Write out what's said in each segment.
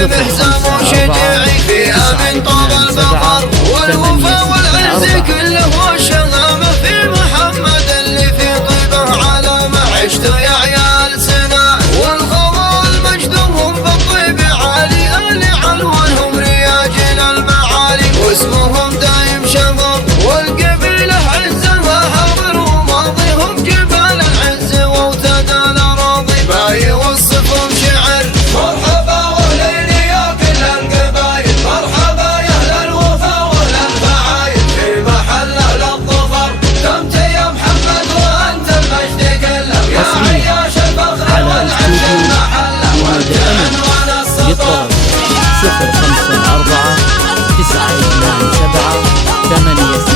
مهزم وشجاعي في أمن طاب البقر والوفا والعز كله والشغامة في محمد اللي في طيبه علامة. عشتوا يا عيال سنا والخوال مجدهم بالطيب عالي، أهل عنوانهم رياجل المعالي واسمهم دايم شغر والقبيلة عزها حاضر وماضيهم جبال العز واوتاد الأراضي. ما يوصفهم شعر مرحبا واهلين يا كل القبايل، مرحبا يا اهل الوفا واهل الفعايل في محله للظفر. دمت يا محمد وانت المجد كله يا عياش الفخر والعز المحله وانت عنوان السطر. 054 927 864.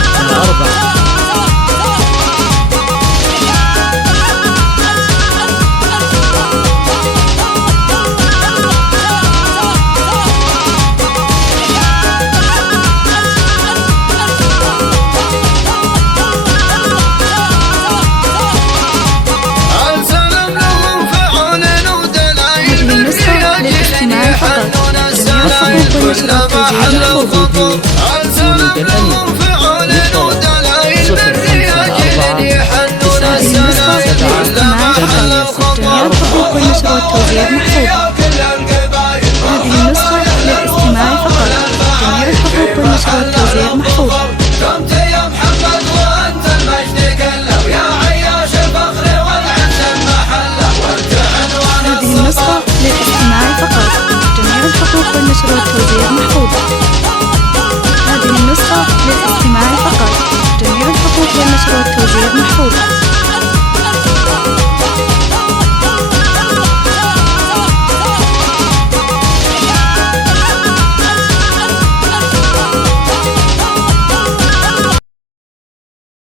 كلما حل الخطر السلام لهم فعول ودلائل بالرياجل يحنون السنايل كلما حل الخطر. حقوق النشر والتوزيع محفوظة. هذه النسخة للاستماع فقط. جميع الحقوق والنشر والتوزيع محفوظة. دمت يا محمد وانت المجد كله يا عياش الفخر والعز المحله وانت عنوان السطر. هذه النسخة للاستماع فقط. جميع الحقوق والنشر والتوزيع محفوظة. هذه النسخة للاستماع فقط. جميع الحقوق والنشر والتوزيع محفوظة.